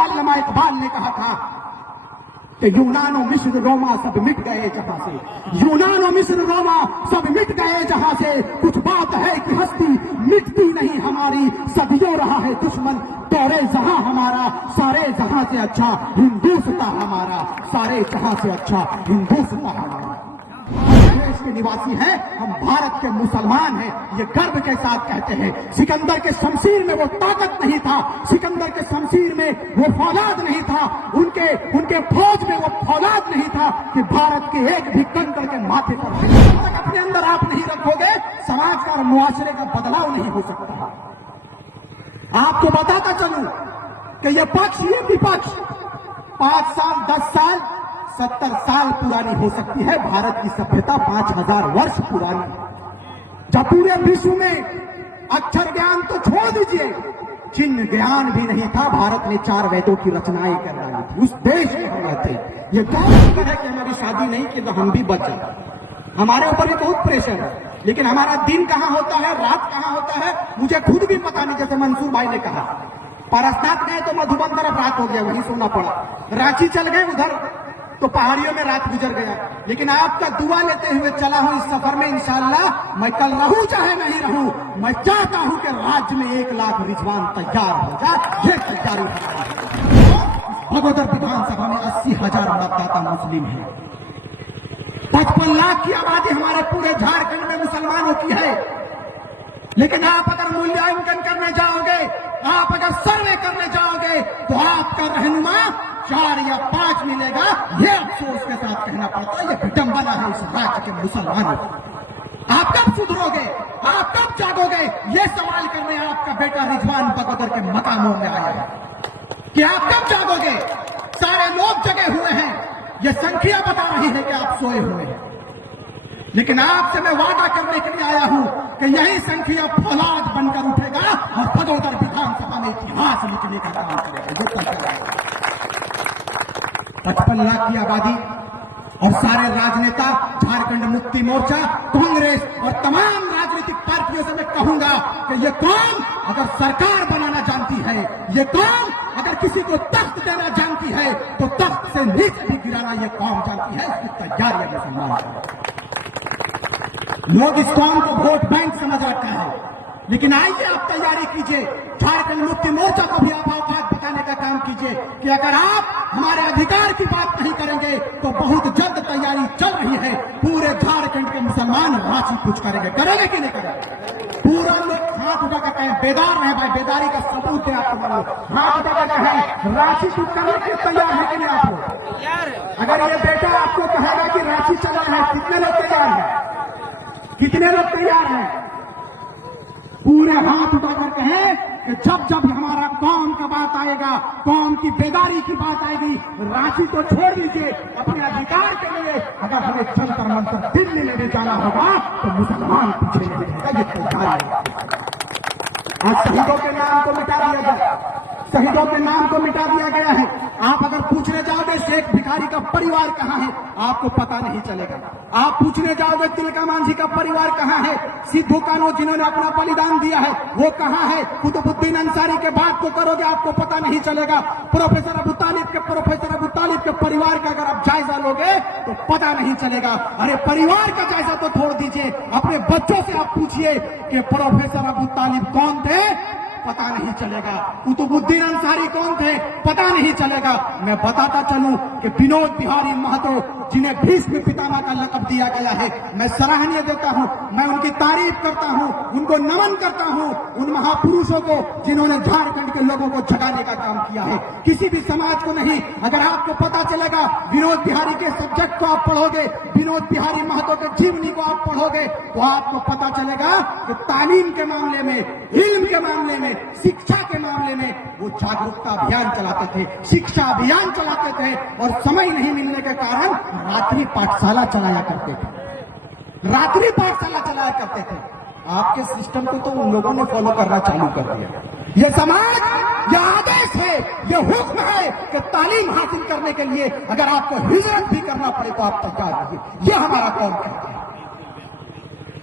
अल्लामा इकबाल ने कहा था कि यूनान और मिस्र रोमा सब मिट गए जहां से, यूनान और मिस्र रोमा सब मिट गए जहां से, कुछ बात है कि हस्ती मिटती नहीं हमारी, सदियों रहा है दुश्मन तोरे जहां हमारा, सारे जहां से अच्छा हिंदुस्तान हमारा, सारे जहां से अच्छा हिंदुस्तान हमारा। देश के निवासी हैं, हम भारत के मुसलमान हैं, ये गर्व के साथ कहते हैं। सिकंदर के शमशीर में वो ताकत नहीं था, सिकंदर के शमशीर में वो फौलाद नहीं था, उनके फौज में वो फौलाद नहीं था कि भारत के एक भी कंकर के माथे पर जब तक अपने अंदर आप नहीं रखोगे, समाज का और मुआशरे का बदलाव नहीं हो सकता। आपको बताता चलूं कि ये पक्ष, ये विपक्ष 5 साल 10 साल 70 साल पुरानी हो सकती है, भारत की सभ्यता 5000 वर्ष पुरानी। जब पूरे विश्व में अक्षर ज्ञान तो छोड़ दीजिए, चिन्ह ज्ञान भी नहीं था, भारत ने 4 वेदों की रचनाएं करवाई थी। उस देश में हम रहते। ये कौन है कि हमारी शादी नहीं की तो हम भी बच जाए, हमारे ऊपर भी बहुत प्रेशर है, लेकिन हमारा दिन कहां होता है, रात कहां होता है, मुझे खुद भी पता नहीं। जैसे मंसूर भाई ने कहा, पारसनाथ गए तो मधुबन तरफ रात हो गया, वहीं सोना पड़ा। रांची चल गए, उधर तो पहाड़ियों में रात गुजर गया। लेकिन आपका दुआ लेते हुए चला हूं इस सफर में, इंशाअल्लाह मैं कल रहूं चाहे नहीं रहूं, मैं चाहता हूं कि राज्य में 1 लाख रिजवान तैयार हो जाए। ये तैयारी बगोदर विधानसभा में 80,000 मतदाता मुस्लिम है। 55 लाख की आबादी हमारे पूरे झारखंड में मुसलमानों की है। लेकिन आप अगर मूल्यांकन करने जाओगे, आप अगर सर्वे करने जाओगे, तो आपका रहनुमा 4 या 5 मिलेगा। ये अफसोस के साथ कहना पड़ता है, ये विडंबना है इस राज्य के मुसलमानों की। आप कब सुधरोगे, आप कब जागोगे, ये सवाल करने आपका बेटा रिजवान बगोदर के मकामों में आया है कि आप कब जागोगे। सारे लोग जगे हुए हैं, ये संख्या बता रही है कि आप सोए हुए हैं। लेकिन आपसे मैं वादा करने के लिए आया हूं कि यही संख्या फौलाद बनकर उठेगा और बगोदर विधानसभा में इतिहास लिखने का काम करेगा। 55 लाख की आबादी और सारे राजनेता, झारखंड मुक्ति मोर्चा, कांग्रेस और तमाम राजनीतिक पार्टियों से मैं कहूंगा कि ये कौम अगर सरकार बनाना जानती है, ये कौम अगर किसी को तख्त देना जानती है, तो तख्त से नीचे भी गिराना ये कौम जानती है। इसकी तैयारी है मुसलमान। लोग इस कौम को वोट बैंक समझ रखा है, लेकिन आइए आप तैयारी कीजिए। झारखंड मुक्ति मोर्चा को भी आप बात बताने का काम कीजिए कि अगर आप हमारे अधिकार की बात नहीं करेंगे तो बहुत जल्द तैयारी चल रही है। पूरे झारखंड के मुसलमान राशि कुछ करेंगे, करेंगे कि नहीं करेंगे। पूरा लोग हाथ उठा कर कहें बेदार है भाई, बेदारी का सबूत है आपको। हाथ उठा कर कहें राशि कुछ करने के तैयार है कि नहीं आप लोग। अगर ये बेटा आपको कहेगा कि राशि चला है, कितने लोग तैयार है, कितने लोग तैयार हैं। पूरे हाथ उठाकर कहें कि जब जब हमारा कौम का बात आएगा, कौम की बेदारी की बात आएगी, राशि तो छोड़ दीजिए, अपने अधिकार के लिए अगर हमें जंतर मंतर दिल्ली में भी जाना होगा तो मुसलमान पीछे नहीं रहेगा। ये तैयारी है। आज शहीदों के नाम को मिटा दिया गया, शहीदों के नाम को मिटा दिया गया है। आप अगर पूछने जाओगे शेख भिखारी का परिवार कहां है, आपको पता नहीं चलेगा। आप पूछने जाओगे तिलका मांझी का परिवार कहां है, सिद्धू कान्हू जिन्होंने अपना बलिदान दिया है वो कहां है, कुतुबुद्दीन अंसारी के बात को करोगे आपको पता नहीं चलेगा। प्रोफेसर अबू तालिब के परिवार का अगर आप जायजा लोगे तो पता नहीं चलेगा। अरे परिवार का जायजा तो छोड़ दीजिए, अपने बच्चों से आप पूछिए कि प्रोफेसर अबू तालिब कौन थे, पता नहीं चलेगा। कुतुबुद्दीन अंसारी कौन थे, पता नहीं चलेगा। मैं बताता चलूं कि विनोद बिहारी महतो जिन्हें भीष्म पितामह का लक़ब दिया गया है, मैं सराहनीय देता हूं, मैं उनकी तारीफ करता हूं, उनको नमन करता हूं, उन महापुरुषों को जिन्होंने झारखंड के लोगों को जगाने का काम किया है। किसी भी समाज को नहीं, अगर आपको पता चलेगा विनोद बिहारी के सब्जेक्ट को आप पढ़ोगे, विनोद बिहारी महतो के जीवनी को आप पढ़ोगे, तो आपको पता चलेगा कि तालीम के मामले में, इल्म के मामले में, शिक्षा के मामले में वो जागरूकता अभियान चलाते थे, शिक्षा अभियान चलाते थे और समय नहीं मिलने के कारण रात्रि पाठशाला चलाया करते थे, रात्रि पाठशाला चलाया करते थे। आपके सिस्टम को तो उन लोगों ने फॉलो करना चालू कर दिया। ये समाज, ये आदेश है, ये हुक्म है कि तालीम हासिल करने के लिए अगर आपको हिजरत भी करना पड़े तो आप तैयार रहिए। ये हमारा कौम कहता है।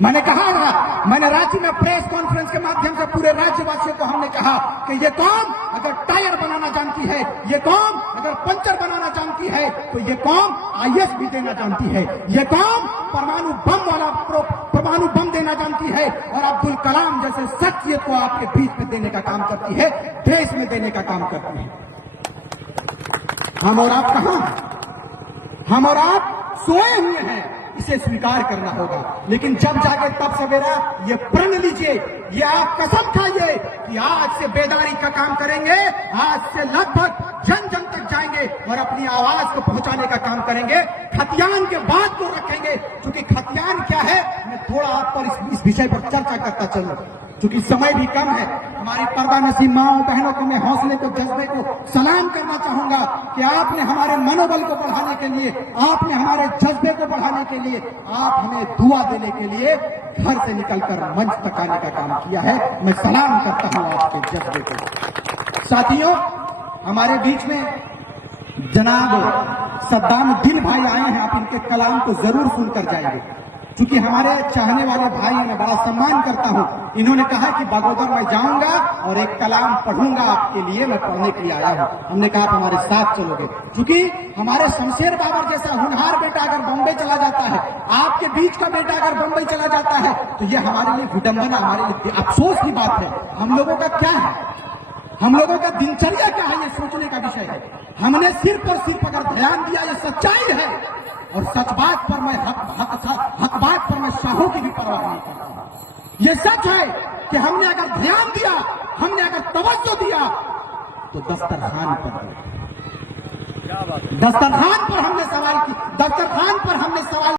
मैंने कहा था, मैंने रांची में प्रेस कॉन्फ्रेंस के माध्यम से पूरे राज्यवासियों को हमने कहा कि ये कौम अगर टायर बनाना जानती है, ये कौम अगर पंचर बनाना जानती है, तो ये कौम आईएएस भी देना जानती है, ये कौम परमाणु बम देना जानती है और अब्दुल कलाम जैसे शख्सियत को आपके बीच में देने का काम करती है, देश में देने का काम करती है। हम और आप कहां? हम और आप सोए हुए हैं, इसे स्वीकार करना होगा। लेकिन जब जागे तब सवेरा ये प्रण लीजिए, ये आप कसम खाइए कि आज से बेदारी का काम करेंगे, आज से लगभग जन जन तक जाएंगे और अपनी आवाज को पहुंचाने का काम करेंगे। खतियान के बाद को रखेंगे, क्योंकि खतियान क्या है, मैं थोड़ा आप पर इस विषय पर चर्चा करता चलूं, क्योंकि समय भी कम है। हमारी पर्दा नसीब माओ बहनों को मैं हौसले को, जज्बे को सलाम करना चाहूंगा कि आपने हमारे मनोबल को बढ़ाने के लिए, आपने हमारे जज्बे को बढ़ाने के लिए, आप हमें दुआ देने के लिए घर से निकलकर मंच तक आने का काम किया है। मैं सलाम करता हूं आपके जज्बे को। साथियों, हमारे बीच में जनाब सद्दामुद्दीन भाई आए हैं, आप इनके कलाम को जरूर सुनकर जाएंगे, क्योंकि हमारे चाहने वाले भाई हैं, बड़ा सम्मान करता हूं। इन्होंने कहा कि बागोदर मैं जाऊंगा और एक कलाम पढ़ूंगा आपके लिए, मैं पढ़ने के लिए आया हूं। हमने कहा आप हमारे साथ चलोगे, क्योंकि हमारे शमशेर बाबर जैसा होनहार बेटा अगर बॉम्बे चला जाता है, आपके बीच का बेटा अगर बम्बई चला जाता है, तो ये हमारे लिए विडंबना, हमारे लिए अफसोस की बात है। हम लोगों का क्या है, हम लोगों का दिनचर्या क्या है, ये सोचने का विषय है। हमने सिर्फ और सिर्फ अगर ध्यान दिया, ये सच्चाई है, और सच बात पर मैं हक बात पर मैं शाहों की भी परवाह नहीं करता हूं। ये सच है कि हमने अगर ध्यान दिया, हमने अगर तवज्जो दिया, तो दस्तरखान पर हमने सवाल की, दस्तरखान पर हमने सवाल